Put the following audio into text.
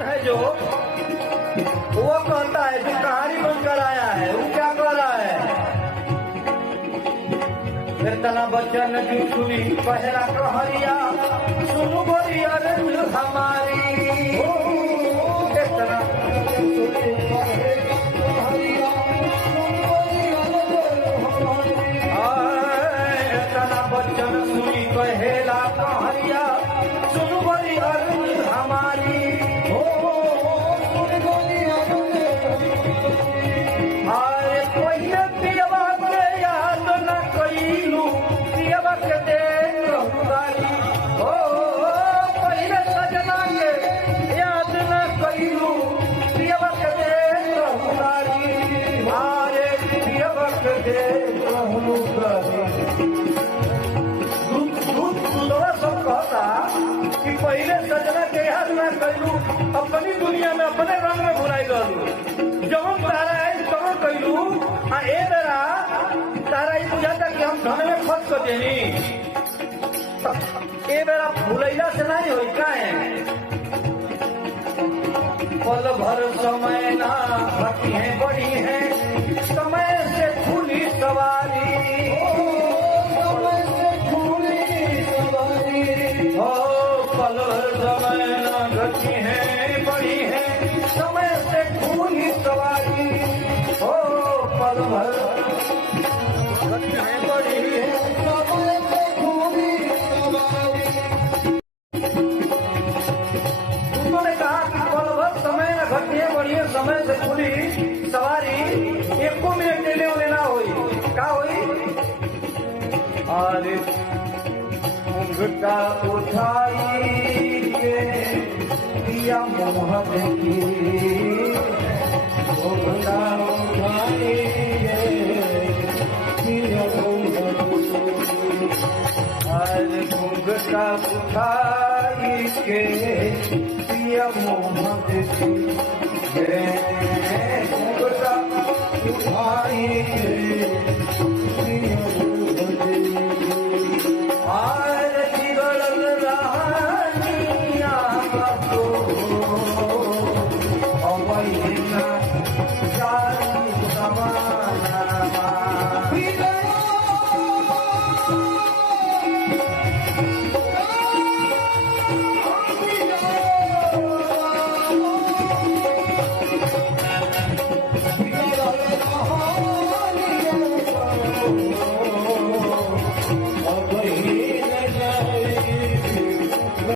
है जो वो कहता है जो कहानी बनकर आया है वो क्या कर रहा है। फिर तना बच्चन की सुनी पहला कहरिया सुनो गोरिया रे हमारी इतना तना बच्चन सुनी पहला कहरिया सुनो गोरिया रे हमारी कि पहले सजना के याद न कैलू अपनी दुनिया में अपने रंग में भुलाई गलू जब तारा है तब कैलू ए बेरा तारा ये बुझाता कि हम धन में खर्च कर देनी ए बेरा भूलैला से नहीं हो का है। पल भर समय ना भटी है बड़ी है समय से खुली सवारी पल भर समय न घटी है बड़ी है समय से खूनी सवारी हो पल भर घटी है बड़ी है समय से खूनी सवारी। उन्होंने कहा कि पल भर समय न घटी है बड़ी है समय से खूनी सवारी एक मिनट लेने वाले ना हुई क्या हुई और घुटा उठाई के दिया मोहन की घुटा उठाई के दिया आज घुटा उठाई के दिया मोहन की घुटा उठाई के दिया मोहन